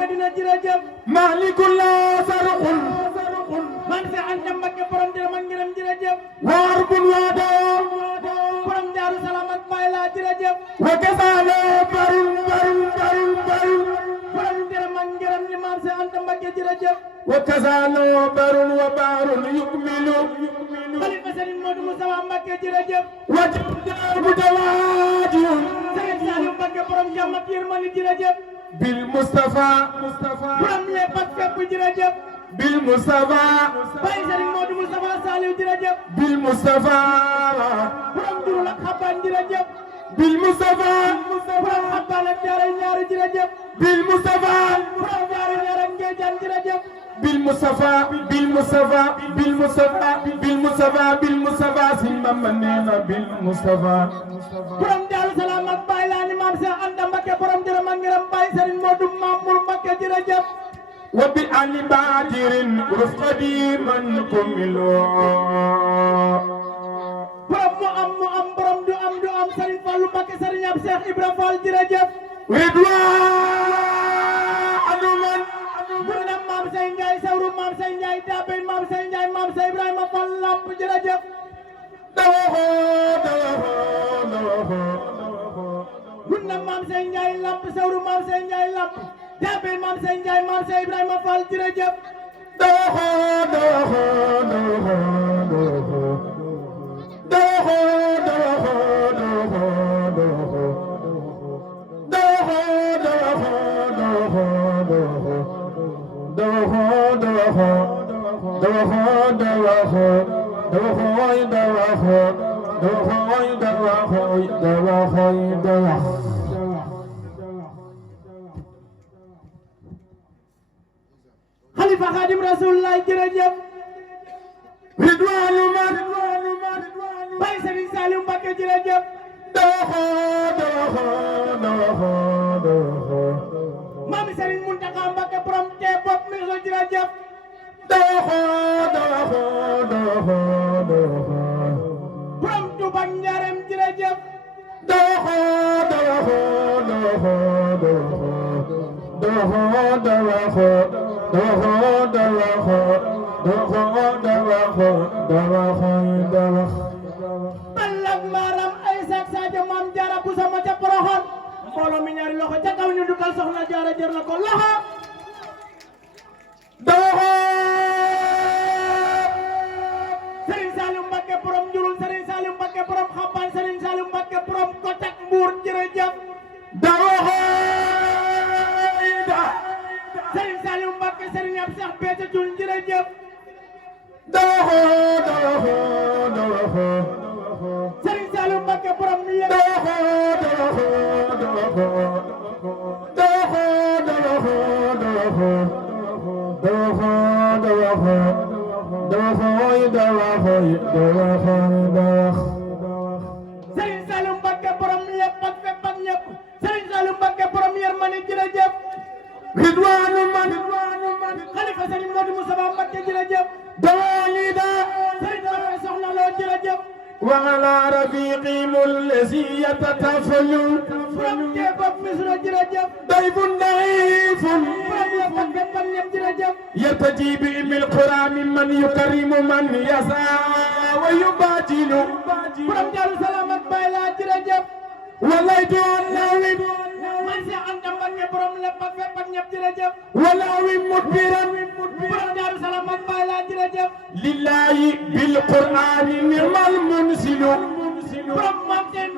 Medina jërëjëf malikul la sarqul man si Anta Mbakke borom dina man ngërëm jërëjëf warbun wada borom Daaru Salaam ak Baay la jërëjëf wa kasala barul borom dina man ngërëm ni maam si Anta Mbakke jërëjëf wa kasala barul wa barul yukmilu Xalifa Sëriñ Modou Moustapha Mbakke jërëjëf wa jabu dawajun Sëriñ Saliou Mbakke borom jàmm ak yërmande jërëjëf bil Mustafa borom lépp ak fépp jërëjëf bil Mustafa Baay Sëriñ Modou Moustapha Saliou jërëjëf bil Mustafa borom durul ak xabbaan jërëjëf bil Mustafa borom xabbaan ak jaara ñaari jërëjëf bil Mustafa borom jaara ñaari ak ngeejaan jërëjëf bil Mustafa bil Mustafa simba manena bil Mustafa borom Daaru Salaam ak Baay laa ni maam Seex Anta Mbakke borom jërëm ak ngërëm Baay Sëriñ Modou Mamour Mbakke jërëjëf wa bi ali badirin rufqadi man kumilu borom mu am borom du am Sëriñ Fallu Mbakke Sëriñ ab Seex Ibra Fall jërëjëf ridwanu man buram maam Sey Njaay sawru maam Sey Njaay taabey maam Sey Njaay maam Sey Ibrahima Fall Lamp jërëjëf dawaho buram maam Sey Njaay Lamp sawru maam Sey Njaay Lamp taabey maam Sey Njaay maam Sey Ibrahima Fall jërëjëf dawaho Xalifa Xaadim Rasulullah jërëjëf ridwanu man Baay Sëriñ Saliou Mbakke jërëjëf Maami Sëriñ Muntaxa Mbakke borom tee bopp mi so jërëjëf borom Tuuba Njaareem jërëjëf Balak Maram ay sak Sadio Maam Jaara bu sama ca Poroxaan mbooloo mi ñaari loxo ca kaw ñu dugal soxna Jaara jër na ko loxo Sëriñ Saliou Mbakke borom njurul Sëriñ Saliou Mbakke borom xabbaan Sëriñ Saliou Mbakke borom kotak Mbuur jërëjëf Sëriñ Saliou Mbakke Sëriñ ab Seex Béthio Thioune jërëjëf Sëriñ Saliou Mbakke borom mi yëg Sëriñ Saliou Mbakke borom lépp ak fépp ak ñëpp Sëriñ Saliou Mbakke borom yërmande jërëjëf ridwanu man Xalifa Sëriñ Modou Moustapha Mbakke jërëjëf dawalida Sëriñ Mbakke soxna loo jërëjëf وعلى رفيقهم الذي يتطفل borom tee bopp misra jërëjëf ضيف ضعيف borom lépp ak fépp ak ñëpp jërëjëf يرتجي بهم القرى ممن يكرم من يسعى ويباطل borom Daaru Salaam ak Baay laa jërëjëf وليت الناوي man si Anta Mbakke borom lépp ak fépp ak ñëpp jërëjëf ولاوي مدبرا borom Daaru Salaam ak Baay laa jërëjëf لله بالقرآن نعم المنزل borom maam seen